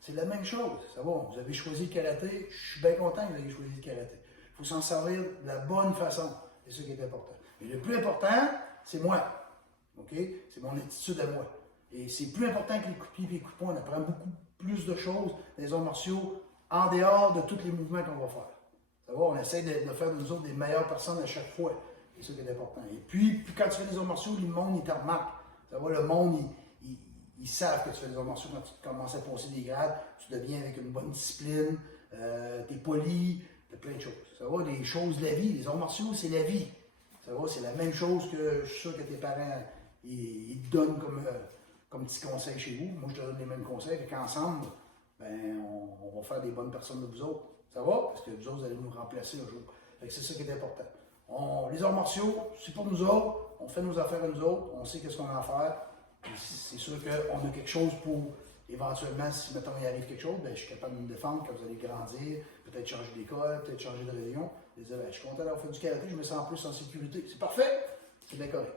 c'est la même chose. Ça va, vous avez choisi le karaté. Je suis bien content que vous ayez choisi le karaté. Il faut s'en servir de la bonne façon. C'est ça qui est important. Mais le plus important, c'est moi. OK? C'est mon attitude à moi. Et c'est plus important que les coups de pied et les coups de poing. On apprend beaucoup plus de choses dans les arts martiaux en dehors de tous les mouvements qu'on va faire. Ça va? On essaie de faire de nous autres des meilleures personnes à chaque fois. C'est ça qui est important. Et puis quand tu fais des arts martiaux, le monde, il te remarque. Ça va? Le monde, ils savent que tu fais des arts martiaux quand tu commences à passer des grades. Tu deviens avec une bonne discipline, tu es poli, tu as plein de choses. Ça va? Des choses de la vie. Les arts martiaux, c'est la vie. Ça va? C'est la même chose que je suis sûr que tes parents ils te donnent comme petit conseil chez vous. Moi, je te donne les mêmes conseils. Et qu'ensemble, ben, on va faire des bonnes personnes de vous autres. Ça va? Parce que vous autres, vous allez nous remplacer un jour. Fait que c'est ça qui est important. Les arts martiaux, c'est pour nous autres. On fait nos affaires à nous autres. On sait qu'est-ce qu'on a à faire. C'est sûr qu'on a quelque chose pour, éventuellement, si maintenant il arrive quelque chose, ben, je suis capable de me défendre quand vous allez grandir, peut-être changer d'école, peut-être changer de région. Je suis content d'avoir fait du karaté, je me sens plus en sécurité. C'est parfait. C'est bien correct.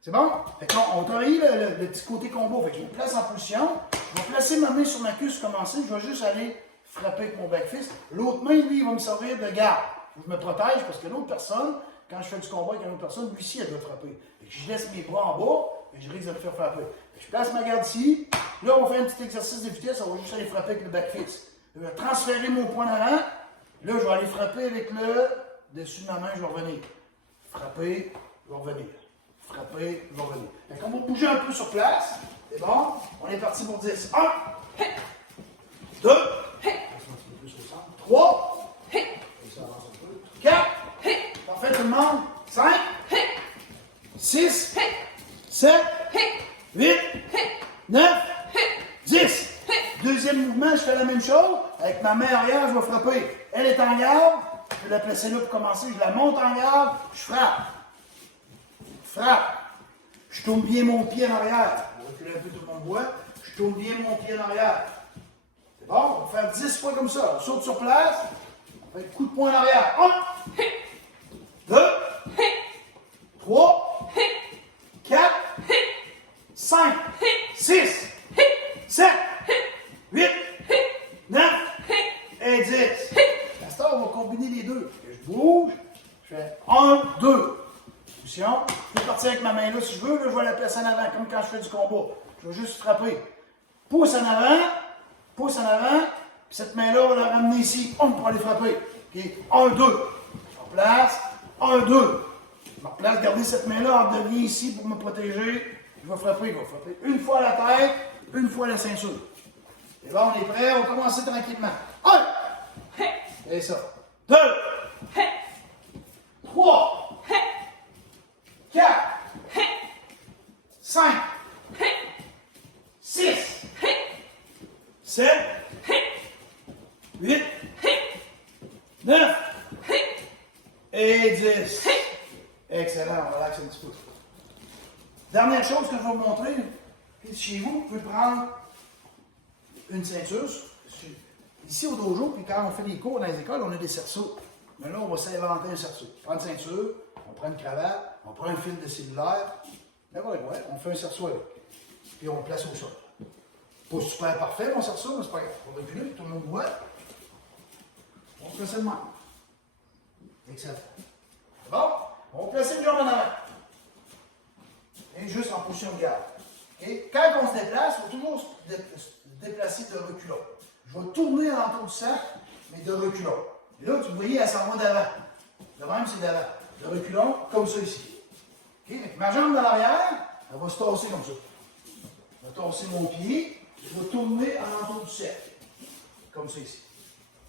C'est bon? Fait qu'on travaille le petit côté combo. Fait que je me place en position. Je vais placer ma main sur ma cuisse, commencer. Je vais juste aller frapper avec mon back fist. L'autre main, lui, il va me servir de garde. Faut que je me protège parce que l'autre personne, quand je fais du combat avec une autre personne, lui aussi, elle doit frapper. Fait que je laisse mes bras en bas et je risque de le faire frapper. Fait que je place ma garde ici. Là, on va faire un petit exercice de vitesse. On va juste aller frapper avec le back fist. Je vais transférer mon poing d'avant. Là, je vais aller frapper avec le dessus de ma main. Je vais revenir. Frapper, je vais revenir. Frapper, je vais revenir. Fait qu'on va bouger un peu sur place. C'est bon? On est parti pour 10. 1, 2, 3, 4, parfait tout le monde. 5, 6, 7, 9, 10. Deuxième mouvement, je fais la même chose. Avec ma main arrière, je vais frapper. Elle est en garde. Je vais la placer là pour commencer. Je la monte en garde. Je frappe. Frappe. Je tourne bien mon pied en arrière. On va reculer un peu, tout le monde voit. Je tourne bien mon pied en arrière. C'est bon? On va faire 10 fois comme ça. On saute sur place. On fait un coup de poing en arrière. 1, 2, 3, 4, 5, 6, 7, 8, 9 et 10. À ce temps, on va combiner les deux. Je bouge. Je fais 1, 2. Position. Je peux partir avec ma main là si je veux. Là, je vais la placer en avant, comme quand je fais du combat. Je vais juste frapper. Pouce en avant. Pouce en avant. Puis cette main-là, on va la ramener ici. Pour aller frapper. OK? 1, 2. Je replace. 1, 2. Je me replace. Gardez cette main-là. Elle devient ici pour me protéger. Je vais frapper. Je vais frapper une fois la tête, une fois la ceinture. Et là, on est prêt. On va commencer tranquillement. 1. C'est ça. 2. 3. 4, 5, 6, 7, 8, 9 et 10. Excellent, on relaxe un petit peu. Dernière chose que je vais vous montrer, chez vous, vous pouvez prendre une ceinture. Ici au dojo, puis quand on fait des cours dans les écoles, on a des cerceaux. Mais là, on va s'inventer un cerceau. On prend une ceinture, on prend une cravate, on prend un fil de cellulaire, n'importe quoi, on fait un cerceau avec. Puis on le place au sol. Pas super parfait, mon cerceau, mais c'est pas grave. On va reculer, tout le monde voit. On fait ça de même. Excellent. C'est bon? On va placer une jambe en avant. Et juste en position de garde. Okay? Quand on se déplace, il faut toujours se déplacer de reculons. Je vais tourner l'entour du cercle, mais de reculons. Et là, tu voyez, elle s'en va d'avant. De même, c'est d'avant. De reculons, comme ça ici. Okay? Ma jambe dans l'arrière, elle va se tasser comme ça. Je vais tasser mon pied, je vais tourner à l'entour du cercle. Comme ça ici.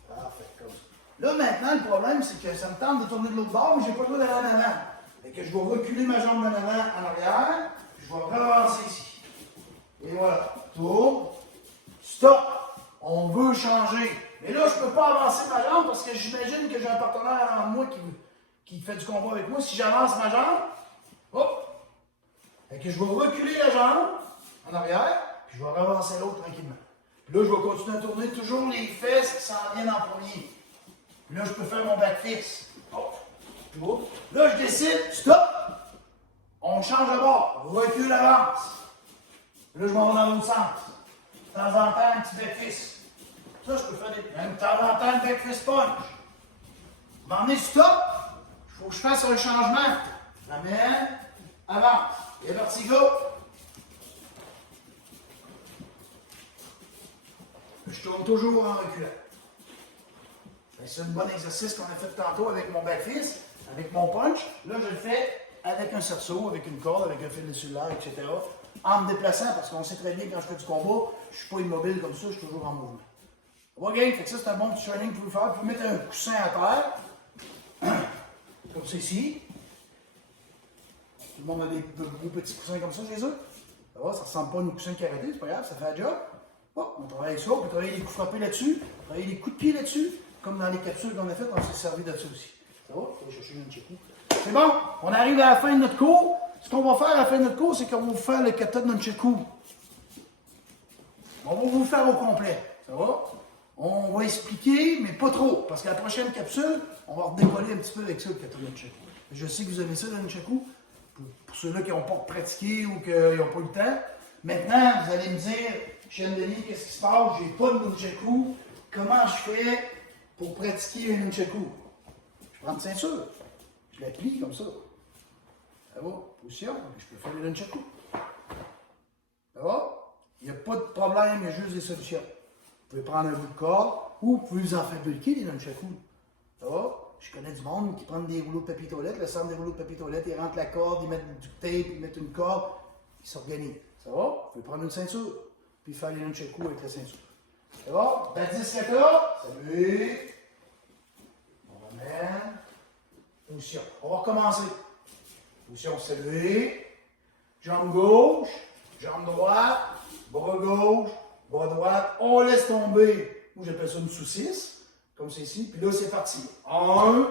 Parfait, comme ça. Là, maintenant, le problème, c'est que ça me tente de tourner de l'autre bord, mais je n'ai pas le droit d'aller en avant. Fait que je vais reculer ma jambe en avant, en arrière, puis je vais relancer ici. Et voilà. Tourne. Stop. On veut changer. Mais là, je ne peux pas avancer ma jambe parce que j'imagine que j'ai un partenaire en moi qui fait du combat avec moi. Si j'avance ma jambe, hop! Fait que je vais reculer la jambe en arrière, puis je vais relancer l'autre tranquillement. Puis là, je vais continuer à tourner toujours les fesses qui s'en viennent en premier. Puis là, je peux faire mon back fist. Hop! Là, je décide, stop! On change de bord. Recule, avance. Puis là, je m'en vais dans l'autre sens. De temps en temps, un petit back fist. Ça, je peux faire même de temps en temps, un back fist punch. Je m'en ai stop! Il faut que je fasse un changement. Je ramène, avance. Et vertigo. Je tourne toujours en reculant. C'est un bon exercice qu'on a fait tantôt avec mon back fist, avec mon punch. Là, je le fais avec un cerceau, avec une corde, avec un fil de cellulaire, etc. En me déplaçant, parce qu'on sait très bien que quand je fais du combat, je ne suis pas immobile comme ça, je suis toujours en mouvement. OK, fait que ça, c'est un bon petit training que vous pouvez faire. Vous pouvez mettre un coussin à terre, comme ceci. Tout le monde a des gros petits coussins comme ça chez eux. Ça va, ça ne ressemble pas à nos coussins de karaté, c'est pas grave, ça fait un job. Oh, on travaille avec ça, on peut travailler les coups frappés là-dessus, travailler les coups de pied là-dessus, comme dans les capsules qu'on a faites, on s'est servi de ça aussi. Ça va? On va chercher une nunchaku. C'est bon, on arrive à la fin de notre cours. Ce qu'on va faire à la fin de notre cours, c'est qu'on va vous faire le kata de nunchaku. On va vous le faire au complet. Ça va? On va expliquer, mais pas trop, parce qu'à la prochaine capsule, on va redécoller un petit peu avec ça, le kata de nunchaku. Je sais que vous aimez ça, le nunchaku, pour ceux-là qui n'ont pas pratiqué ou qui n'ont pas eu le temps. Maintenant, vous allez me dire, Chien Denis, qu'est-ce qui se passe? J'ai pas de nunchaku. Comment je fais pour pratiquer un nunchaku? Je prends une ceinture, je la plie comme ça. Ça va? Position, je peux faire le nunchaku. Ça va? Il n'y a pas de problème, il y a juste des solutions. Vous pouvez prendre un bout de corde ou vous pouvez vous en fabriquer des nunchaku. Ça va? Je connais du monde qui prennent des rouleaux de papier toilette, le centre des rouleaux de papier toilette, ils rentrent la corde, ils mettent du tape, ils mettent une corde, ils s'organisent. Ça va? Vous pouvez prendre une ceinture, puis faire les nunchaku avec la ceinture. Ça va? T'as 10 kata. Salut. On ramène. Position. On va recommencer. Position saluée. Jambe gauche, jambe droite, bras gauche, bras droite. On laisse tomber. Moi, j'appelle ça une saucisse, comme c'est ici. Puis là, c'est parti. 1,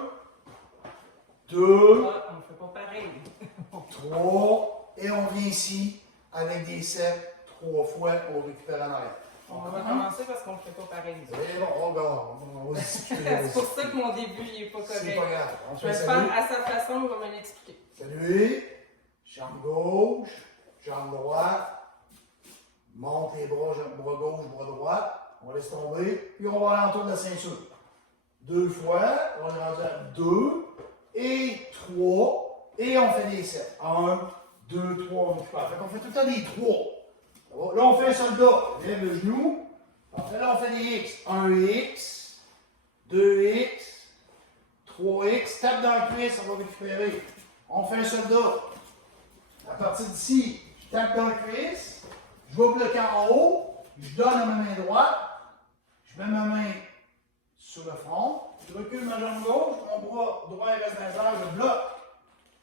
2, Ah, on ne fait pas pareil. 3. Et on vient ici avec des 7. 3 fois, on récupère en arrière. On va recommencer parce qu'on ne fait pas pareil. Et bon, on regarde. On va discuter. C'est pour ça que mon début il n'est pas C'est correct. pas grave. On Je vais fait le salut. faire à sa façon, il va me l'expliquer. Salut. Jambe gauche, jambe droite. Monte les bras, bras gauche, bras droit. On laisse tomber. Puis on va aller autour de la ceinture. 2 fois. On est rendu à 2 et 3. Et on fait des 7. 1, 2, 3, on récupère. Fait qu'on fait tout le temps des 3. Là, on fait un soldat. Lève le genou. Après, là, on fait des X. 1X, 2X, 3X. Tape dans le cuisse, on va récupérer. On fait un soldat. À partir d'ici, je tape dans le cuisse. Je vais bloquer en haut. Je donne à ma main droite. Je mets ma main sur le front. Je recule ma jambe gauche. Mon bras droit reste dans les airs. Je bloque.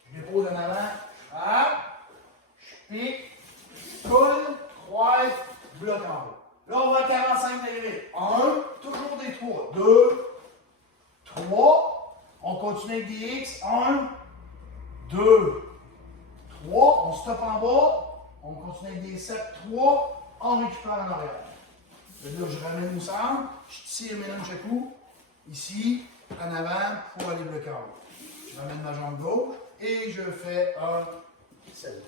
Je dépose en avant. Je frappe. Je pique. Je colle. 3, bloc en haut. Là, on va à 45 degrés. 1, toujours des 3. 2, 3. On continue avec des X. 1, 2, 3. On stoppe en bas. On continue avec des 7, 3. On récupère en arrière. Là, je ramène au centre. Je tire mes nunchakus. Ici, en avant, pour aller bloquer en haut. Je ramène ma jambe gauche et je fais un 7.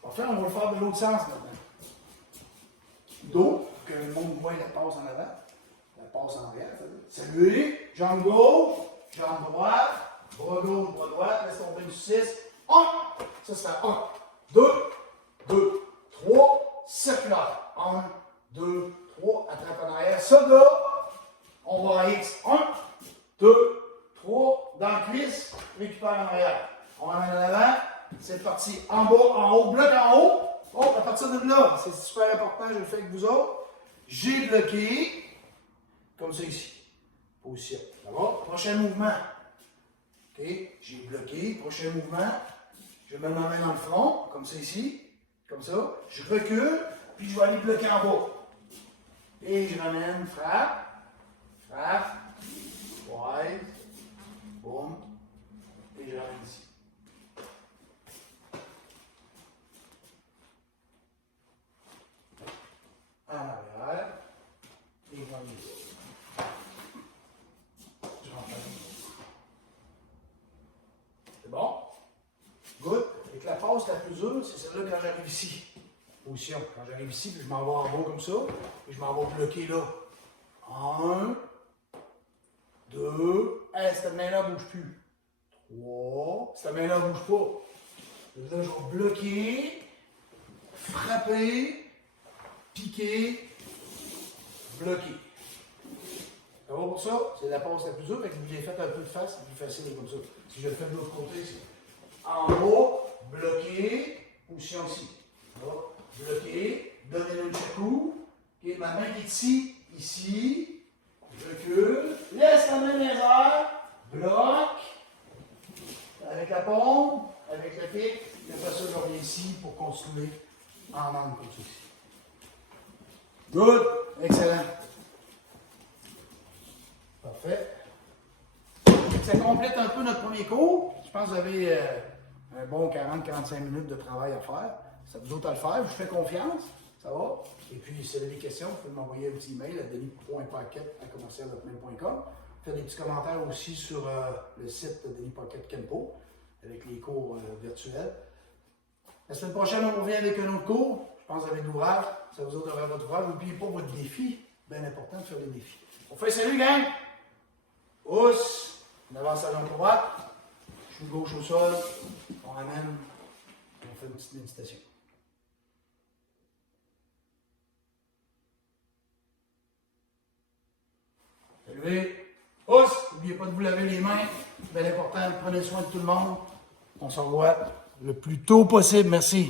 Enfin, on va le faire de l'autre sens maintenant. Dos, que le monde voit la passe en avant, la passe en arrière. Salut, jambe gauche, jambe droite, bras gauche, bras droite, laisse tomber du 6. 1, ça se fait 1, 2, 2, 3, circulaire. 1, 2, 3, attrape en arrière. Soldat, on va à X. 1, 2, 3, dans le cuisse, récupère en arrière. On ramène en avant. C'est parti. En bas, en haut, bloc en haut. Oh, à partir de là, c'est super important, je le fais avec vous autres. J'ai bloqué, comme ça ici. Position. Ça va? Prochain mouvement. OK? J'ai bloqué. Prochain mouvement. Je mets ma main dans le front, comme ça ici. Comme ça. Je recule, puis je vais aller bloquer en bas. Et je ramène, frappe. Frappe. Ouais. Boum. Et je ramène ici. En arrière, et je vais ici. Je rentre c'est bon? Good. Et que la passe la plus dure, c'est celle-là quand j'arrive ici. Position. Quand j'arrive ici, puis je m'en vais en bas comme ça, et je m'en vais bloquer là. 1, 2, hey, cette main-là ne bouge plus. 3, cette main-là ne bouge pas. Là, je vais bloquer, frapper, piquer, bloquer. Ça va pour ça? C'est la passe la plus dure, fait que vous l'avez fait un peu de face, c'est plus facile comme ça. Si je le fais de l'autre côté, c'est en haut, bloquer, position ici. Là, bloquer, donner le nunchaku. Okay, ma main qui est ici, ici, je recule, laisse la main dans les airs, bloque, avec la paume, avec le pic, et après ça, je reviens ici pour continuer en angle comme ça. Good! Excellent! Parfait. Ça complète un peu notre premier cours. Je pense que vous avez un bon 40-45 minutes de travail à faire. Ça vous autres à le faire. Je vous fais confiance. Ça va? Et puis, si vous avez des questions, vous pouvez m'envoyer un petit email à denis.paquette@commercialhotmail.com. Faites des petits commentaires aussi sur le site de Denis Paquette Kenpo avec les cours virtuels. La semaine prochaine, on revient avec un autre cours. Je pense que vous avez de l'ouvrage. Ça vous autres avez votre ouvrage. N'oubliez pas votre défi. Bien important de faire des défis. On fait salut, gang! Housse! On avance à jambe droite. Cheville gauche au sol. On ramène. On fait une petite méditation. Salut! Housse! N'oubliez pas de vous laver les mains. C'est bien important. Prenez soin de tout le monde. On se revoit le plus tôt possible. Merci.